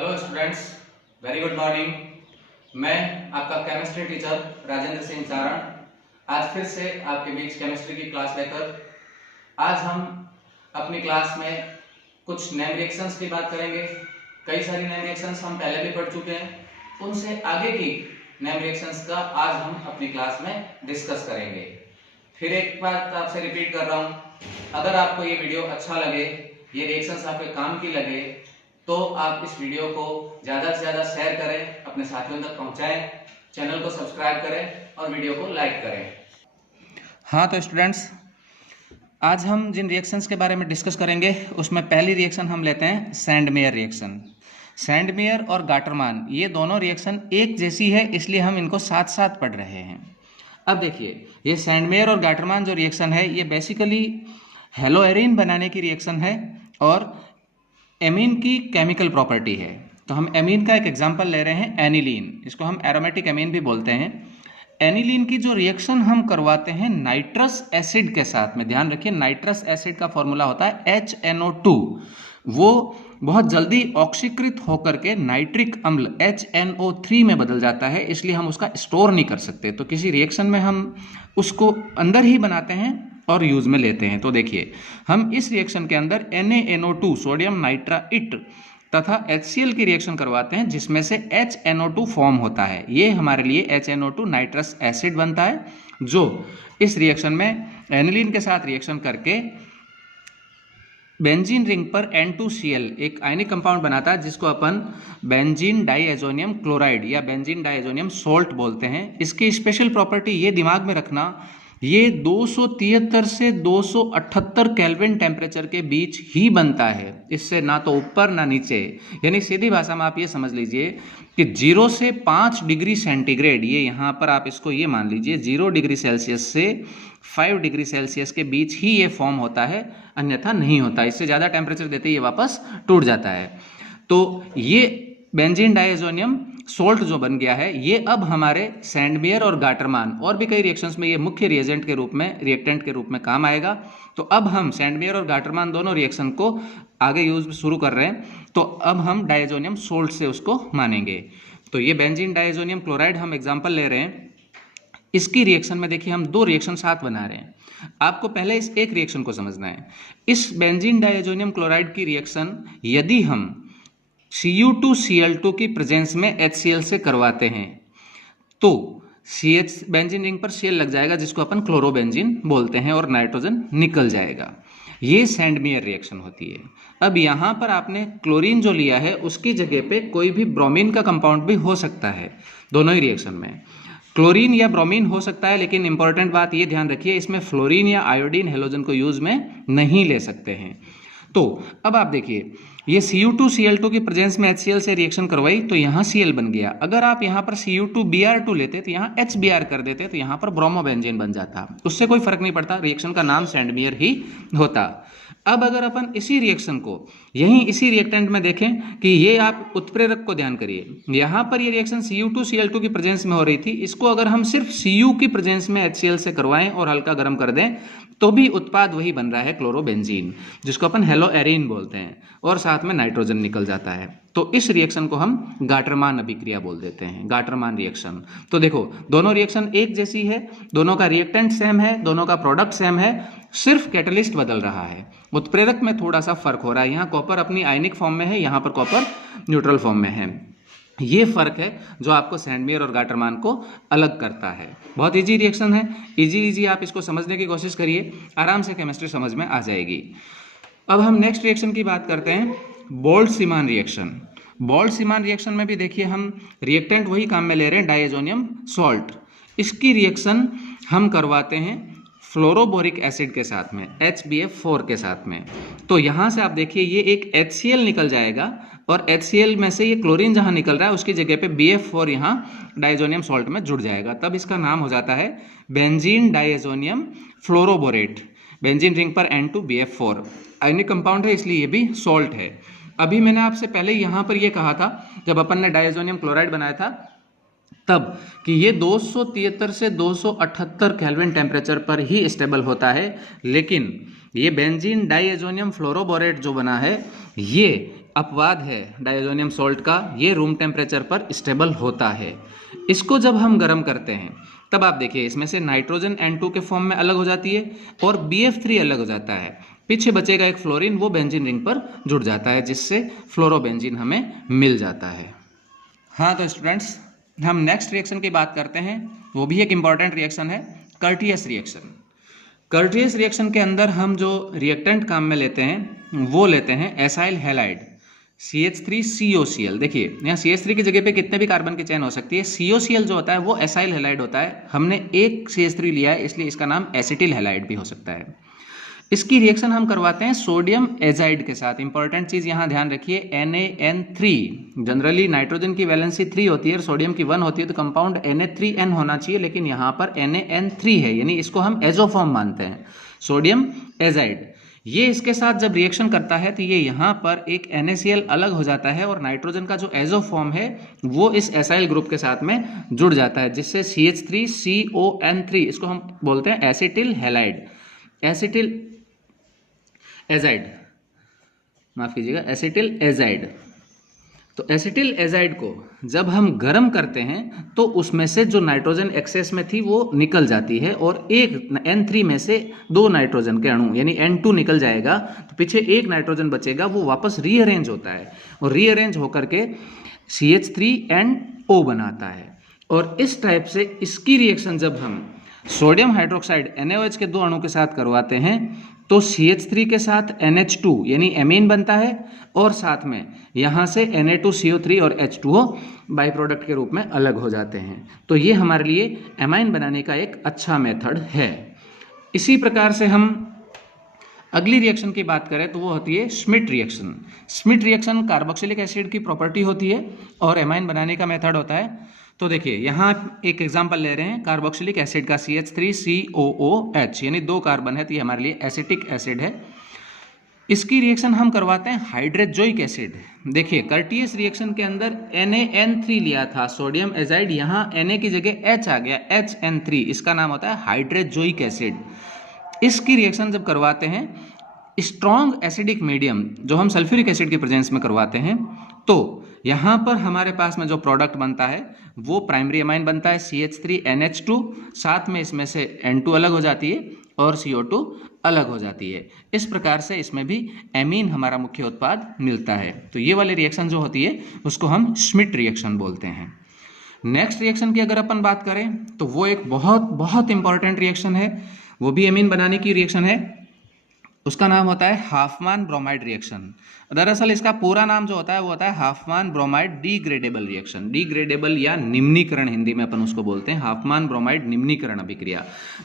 Hello students, very good morning. मैं आपका chemistry teacher Rajendra Singh चारण आज फिर से आपके बीच केमिस्ट्री की क्लास लेकर आज हम अपनी क्लास में कुछ नेम रिएक्शंस की बात करेंगे। कई सारी नेम रिएक्शंस हम पहले भी पढ़ चुके हैं, उनसे आगे की नेम रिएक्शंस का आज हम अपनी क्लास में डिस्कस करेंगे। फिर एक बात आपसे रिपीट कर रहा हूं, अगर आपको ये वीडियो अच्छा लगे, ये रिएक्शंस आपके काम की लगे, तो आप इस वीडियो को ज्यादा से ज्यादा शेयर करें, अपने साथियों तक पहुंचाएं, चैनल को सब्सक्राइब करें और वीडियो को लाइक करें। हाँ तो स्टूडेंट्स, आज हम जिन रिएक्शंस के बारे में डिस्कस करेंगे उसमें पहली रिएक्शन हम लेते हैं सैंडमेयर रिएक्शन। सैंडमेयर और गाटरमान ये दोनों रिएक्शन एक जैसी है, इसलिए हम इनको साथ साथ पढ़ रहे हैं। अब देखिए, ये सैंडमेयर और गाटरमान जो रिएक्शन है ये बेसिकली हेलोएरिन बनाने की रिएक्शन है और एमीन की केमिकल प्रॉपर्टी है। तो हम एमीन का एक एग्जांपल ले रहे हैं, एनिलीन। इसको हम एरोमेटिक एमीन भी बोलते हैं। एनिलीन की जो रिएक्शन हम करवाते हैं नाइट्रस एसिड के साथ में, ध्यान रखिए नाइट्रस एसिड का फॉर्मूला होता है HNO2। वो बहुत जल्दी ऑक्सीकृत होकर के नाइट्रिक अम्ल HNO3 में बदल जाता है, इसलिए हम उसका स्टोर नहीं कर सकते। तो किसी रिएक्शन में हम उसको अंदर ही बनाते हैं और यूज में लेते हैं। तो देखिए, हम इस रिएक्शन के अंदर NaNO2 सोडियम नाइट्राइट तथा HCl की रिएक्शन करवाते हैं, जिसमें से HNO2 फॉर्म होता है। ये हमारे लिए HNO2 नाइट्रस एसिड बनता है, जो इस रिएक्शन में एनिलीन के साथ रिएक्शन करके बेंजीन रिंग पर N2Cl एक आयनिक कंपाउंड बनाता है, जिसको अपन बेंजीन डाइएजोनियम क्लोराइड या बेंजीन डाइएजोनियम सोल्ट बोलते हैं। इसकी स्पेशल प्रॉपर्टी ये दिमाग में रखना, ये 273 से 278 केल्विन टेम्परेचर के बीच ही बनता है, इससे ना तो ऊपर ना नीचे। यानी सीधी भाषा में आप ये समझ लीजिए कि 0 से 5 डिग्री सेंटीग्रेड, ये यहाँ पर आप इसको ये मान लीजिए 0 डिग्री सेल्सियस से 5 डिग्री सेल्सियस के बीच ही ये फॉर्म होता है, अन्यथा नहीं होता। इससे ज़्यादा टेम्परेचर देते ही ये वापस टूट जाता है। तो ये बेंजीन डाइएजोनियम सोल्ट जो बन गया है, ये अब हमारे सैंडमेयर और गाटरमान और भी कई रिएक्शंस में ये मुख्य रिएजेंट के रूप में, रिएक्टेंट के रूप में काम आएगा। तो अब हम सैंडमेयर और गाटरमान दोनों रिएक्शन को आगे यूज शुरू कर रहे हैं, तो अब हम डाइएजोनियम सोल्ट से उसको मानेंगे। तो ये बेंजीन डाइएजोनियम क्लोराइड हम एग्जाम्पल ले रहे हैं। इसकी रिएक्शन में देखिए हम दो रिएक्शन साथ बना रहे हैं। आपको पहले इस एक रिएक्शन को समझना है। इस बेंजीन डाइएजोनियम क्लोराइड की रिएक्शन यदि हम Cu2Cl2 की प्रेजेंस में HCl से करवाते हैं तो CH बेंजीन रिंग पर Cl लग जाएगा, जिसको अपन क्लोरोबेंजीन बोलते हैं, और नाइट्रोजन निकल जाएगा। ये सैंडमेयर रिएक्शन होती है। अब यहाँ पर आपने क्लोरीन जो लिया है उसकी जगह पे कोई भी ब्रोमीन का कंपाउंड भी हो सकता है। दोनों ही रिएक्शन में क्लोरीन या ब्रोमीन हो सकता है, लेकिन इंपॉर्टेंट बात ये ध्यान रखिए, इसमें फ्लोरीन या आयोडीन हेलोजन को यूज में नहीं ले सकते हैं। तो अब आप देखिए, ये Cu2Cl2 की प्रेजेंस में HCl से रिएक्शन करवाई तो यहाँ Cl बन गया। अगर आप यहाँ पर Cu2Br2 लेते तो यहाँ HBr कर देते तो यहाँ पर ब्रोमोबेंजीन बन जाता। उससे कोई फर्क नहीं पड़ता, रिएक्शन का नाम सैंडमेयर ही होता। अब अगर अपन इसी रिएक्शन को यहीं इसी रिएक्टेंट में देखें कि ये आप उत्प्रेरक को ध्यान करिए, यहाँ पर ये रिएक्शन Cu2Cl2 की प्रेजेंस में हो रही थी, इसको अगर हम सिर्फ Cu की प्रेजेंस में HCl से करवाएं और हल्का गर्म कर दें तो भी उत्पाद वही बन रहा है, क्लोरोबेंजीन, जिसको अपन हेलोएरिन बोलते हैं, और साथ में नाइट्रोजन निकल जाता है। तो इस रिएक्शन को हम गाटरमान अभिक्रिया बोल देते हैं, गाटरमान रिएक्शन। तो देखो, दोनों रिएक्शन एक जैसी है, दोनों का रिएक्टेंट सेम है, दोनों का प्रोडक्ट सेम है, सिर्फ कैटलिस्ट बदल रहा है। उत्प्रेरक में थोड़ा सा फर्क हो रहा है, यहाँ कॉपर अपनी आयनिक फॉर्म में है, यहाँ पर कॉपर न्यूट्रल फॉर्म में है। ये फर्क है जो आपको सैंडमेयर और गाटरमान को अलग करता है। बहुत इजी रिएक्शन है, इजी आप इसको समझने की कोशिश करिए, आराम से केमिस्ट्री समझ में आ जाएगी। अब हम नेक्स्ट रिएक्शन की बात करते हैं, बोल्ट्जमान रिएक्शन। बोल्ट्जमान रिएक्शन में भी देखिए हम रिएक्टेंट वही काम में ले रहे हैं, डाइएजोनियम सॉल्ट। इसकी रिएक्शन हम करवाते हैं फ्लोरोबोरिक एसिड के साथ में, HBF4 के साथ में। तो यहाँ से आप देखिए ये एक HCl निकल जाएगा, और HCl में से ये क्लोरीन जहाँ निकल रहा है उसकी जगह पे BF4 यहाँ डाइएजोनियम सॉल्ट में जुड़ जाएगा। तब इसका नाम हो जाता है benzene diazonium fluoroborate. Benzene ring पर N2BF4 आयनिक कंपाउंड है, इसलिए ये भी सॉल्ट है। अभी मैंने आपसे पहले यहाँ पर ये कहा था, जब अपन ने डाइएजोनियम क्लोराइड बनाया था तब, कि ये 273 से 278 केल्विन टेम्परेचर पर ही स्टेबल होता है, लेकिन ये बेंजीन डाइएजोनियम फ्लोरोबोरेट जो बना है ये अपवाद है डायज़ोनियम सॉल्ट का, ये रूम टेम्परेचर पर स्टेबल होता है। इसको जब हम गर्म करते हैं तब आप देखिए इसमें से नाइट्रोजन N2 के फॉर्म में अलग हो जाती है और BF3 अलग हो जाता है। पीछे बचेगा एक फ्लोरीन, वो बेंजीन रिंग पर जुड़ जाता है जिससे फ्लोरोबेंजीन हमें मिल जाता है। हाँ तो स्टूडेंट्स, हम नेक्स्ट रिएक्शन की बात करते हैं, वो भी एक इम्पॉर्टेंट रिएक्शन है, कर्टियस रिएक्शन। कर्टियस रिएक्शन के अंदर हम जो रिएक्टेंट काम में लेते हैं वो लेते हैं एसाइल हैलाइड CH3COCl। देखिए यहाँ CH3 की जगह पे कितने भी कार्बन की चेन हो सकती है। COCl जो होता है वो एसाइल हैलाइड होता है। हमने एक CH3 लिया है इसलिए इसका नाम एसिटिल हैलाइड भी हो सकता है। इसकी रिएक्शन हम करवाते हैं सोडियम एजाइड के साथ। इंपॉर्टेंट चीज यहाँ ध्यान रखिए, NaN3। जनरली नाइट्रोजन की वैलेंसी 3 होती है और सोडियम की 1 होती है, तो कंपाउंड Na3N होना चाहिए, लेकिन यहाँ पर NaN3 है, यानी इसको हम एजोफॉर्म मानते हैं, सोडियम एजाइड। ये इसके साथ जब रिएक्शन करता है तो ये यहाँ पर एक NaCl अलग हो जाता है और नाइट्रोजन का जो एजोफॉर्म है वो इस एसाइल ग्रुप के साथ में जुड़ जाता है, जिससे CH3CON3, इसको हम बोलते हैं एसिटिल हैलाइड, एसिटिल एजाइड, माफ कीजिएगा, एसिटिल एजाइड। तो एसिटिल एजाइड को जब हम गर्म करते हैं तो उसमें से जो नाइट्रोजन एक्सेस में थी वो निकल जाती है और एक N3 में से 2 नाइट्रोजन के अणु यानी N2 निकल जाएगा, तो पीछे एक नाइट्रोजन बचेगा, वो वापस रीअरेंज होता है और रीअरेंज होकर के CH3NO बनाता है। और इस टाइप से इसकी रिएक्शन जब हम सोडियम हाइड्रोक्साइड NaOH के 2 अणु के साथ करवाते हैं तो CH3 के साथ NH2 यानी एमीन बनता है और साथ में यहाँ से Na2CO3 और H2O बाई प्रोडक्ट के रूप में अलग हो जाते हैं। तो ये हमारे लिए एमाइन बनाने का एक अच्छा मेथड है। इसी प्रकार से हम अगली रिएक्शन की बात करें तो वो होती है Schmidt reaction. Schmidt reaction carboxylic acid की प्रॉपर्टी होती है और एमाइन बनाने का मेथड होता है। तो देखिए यहाँ एक एग्जांपल ले रहे हैं कार्बोक्सिलिक एसिड का CH3COOH, यानी 2 कार्बन है, तो ये हमारे लिए एसिटिक एसिड है। इसकी रिएक्शन हम करवाते हैं हाइड्रोजोइक एसिड। देखिए कर्टियस रिएक्शन के अंदर NaN3 लिया था सोडियम एजाइड, यहाँ Na की जगह H आ गया, HN3, इसका नाम होता है हाइड्रोजोइक एसिड। इसकी रिएक्शन जब करवाते हैं स्ट्रॉन्ग एसिडिक मीडियम जो हम सल्फ्यूरिक एसिड के प्रेजेंस में करवाते हैं, तो यहाँ पर हमारे पास में जो प्रोडक्ट बनता है वो प्राइमरी अमाइन बनता है CH3NH2, साथ में इसमें से N2 अलग हो जाती है और CO2 अलग हो जाती है। इस प्रकार से इसमें भी एमीन हमारा मुख्य उत्पाद मिलता है। तो ये वाली रिएक्शन जो होती है उसको हम श्मिट रिएक्शन बोलते हैं। नेक्स्ट रिएक्शन की अगर अपन बात करें तो वो एक बहुत बहुत इंपॉर्टेंट रिएक्शन है, वो भी एमीन बनाने की रिएक्शन है। उसका नाम होता है हाफमान ब्रोमाइड रिएक्शन। दरअसल इसका पूरा नाम जो होता है वो होता है हाफमान ब्रोमाइड डिग्रेडेबल रिएक्शन। डिग्रेडेबल या निम्नीकरण हिंदी में अपन उसको बोलते हैं, हाफमान ब्रोमाइड निम्नीकरण अभिक्रिया।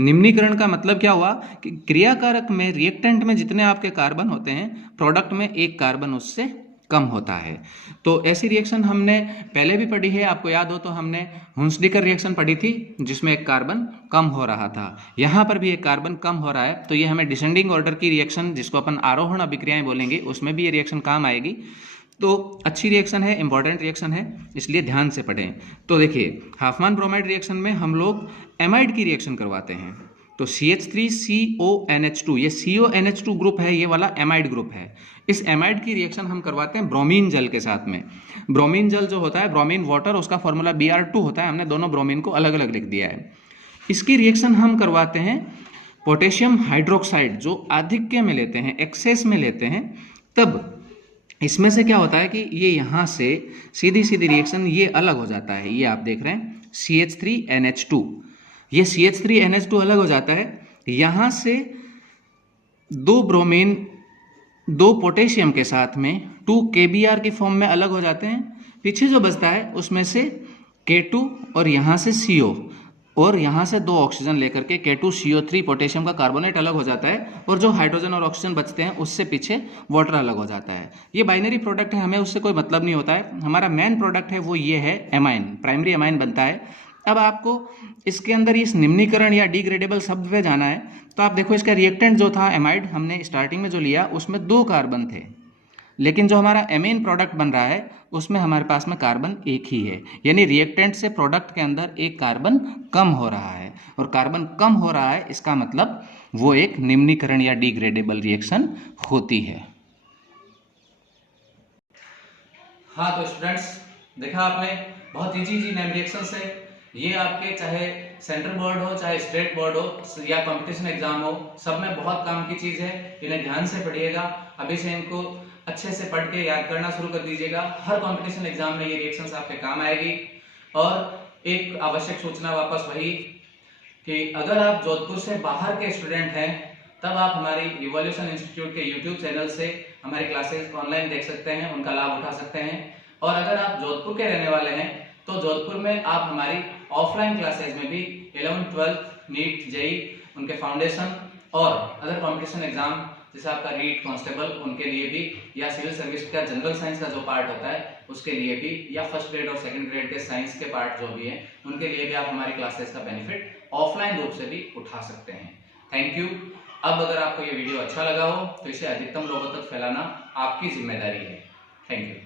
निम्नीकरण का मतलब क्या हुआ कि क्रियाकारक में रिएक्टेंट में जितने आपके कार्बन होते हैं प्रोडक्ट में एक कार्बन उससे कम होता है। तो ऐसी रिएक्शन हमने पहले भी पढ़ी है, आपको याद हो तो हमने हुंसडीकर रिएक्शन पढ़ी थी जिसमें एक कार्बन कम हो रहा था। यहाँ पर भी एक कार्बन कम हो रहा है, तो ये हमें डिसेंडिंग ऑर्डर की रिएक्शन जिसको अपन आरोहण अभिक्रियाएं बोलेंगे उसमें भी ये रिएक्शन काम आएगी। तो अच्छी रिएक्शन है, इंपॉर्टेंट रिएक्शन है, इसलिए ध्यान से पढ़ें। तो देखिए हाफमान ब्रोमाइड रिएक्शन में हम लोग एमाइड की रिएक्शन करवाते हैं। तो CH3CONH2, ये CONH2 ग्रुप है, ये वाला एमाइड ग्रुप है। इस एमाइड की रिएक्शन हम करवाते हैं ब्रोमीन जल के साथ में। ब्रोमीन जल जो होता है ब्रोमीन वाटर, उसका फॉर्मूला Br2 होता है, हमने दोनों ब्रोमीन को अलग अलग लिख दिया है। इसकी रिएक्शन हम करवाते हैं पोटेशियम हाइड्रोक्साइड जो आधिक्य में लेते हैं, एक्सेस में लेते हैं, तब इसमें से क्या होता है कि ये यहाँ से सीधी सीधी रिएक्शन ये अलग हो जाता है। ये आप देख रहे हैं CH3NH2, ये CH3NH2 अलग हो जाता है। यहाँ से 2 ब्रोमीन 2 पोटेशियम के साथ में 2 KBr की फॉर्म में अलग हो जाते हैं। पीछे जो बचता है उसमें से K2 और यहाँ से CO और यहाँ से 2 ऑक्सीजन लेकर के K2CO3 पोटेशियम का कार्बोनेट अलग हो जाता है और जो हाइड्रोजन और ऑक्सीजन बचते हैं उससे पीछे वाटर अलग हो जाता है। ये बाइनरी प्रोडक्ट है, हमें उससे कोई मतलब नहीं होता है। हमारा मेन प्रोडक्ट है वो ये है एमाइन, प्राइमरी एमाइन बनता है। अब आपको इसके अंदर इस निम्नीकरण या डिग्रेडेबल शब्द पे जाना है, तो आप देखो इसका रिएक्टेंट जो था एमाइड, हमने स्टार्टिंग में जो लिया उसमें 2 कार्बन थे, लेकिन जो हमारा एमीन प्रोडक्ट बन रहा है उसमें हमारे पास में कार्बन एक ही है, यानी रिएक्टेंट से प्रोडक्ट के अंदर एक कार्बन कम हो रहा है। और कार्बन कम हो रहा है इसका मतलब वो एक निम्नीकरण या डिग्रेडेबल रिएक्शन होती है। हाँ तो स्टूडेंट्स, देखा आपने, बहुत इजी नेम रिएक्शंस है ये। आपके चाहे सेंट्रल बोर्ड हो, चाहे स्टेट बोर्ड हो या कंपटीशन एग्जाम हो, सब में बहुत काम की चीज है। इन्हें ध्यान से पढ़िएगा, अभी से इनको अच्छे से पढ़ के याद करना शुरू कर दीजिएगा। हर कंपटीशन एग्जाम में ये रिएक्शंस आपके काम आएगी। और एक आवश्यक सूचना वापस वही कि अगर आप जोधपुर से बाहर के स्टूडेंट हैं तब आप हमारी रिवॉल्यूशन इंस्टीट्यूट के यूट्यूब चैनल से हमारी क्लासेस ऑनलाइन देख सकते हैं, उनका लाभ उठा सकते हैं। और अगर आप जोधपुर के रहने वाले हैं तो जोधपुर में आप हमारी ऑफलाइन क्लासेस में भी 11th 12th नीट जेई उनके फाउंडेशन और अदर कंपटीशन एग्जाम जैसे आपका रीट कांस्टेबल उनके लिए भी, या सिविल सर्विस का जनरल साइंस का जो पार्ट होता है उसके लिए भी, या फर्स्ट ग्रेड और सेकंड ग्रेड के साइंस के पार्ट जो भी हैं उनके लिए भी आप हमारी क्लासेस का बेनिफिट ऑफलाइन रूप से भी उठा सकते हैं। Thank you. अब अगर आपको ये वीडियो अच्छा लगा हो तो इसे अधिकतम लोगों तक फैलाना आपकी जिम्मेदारी है। Thank you.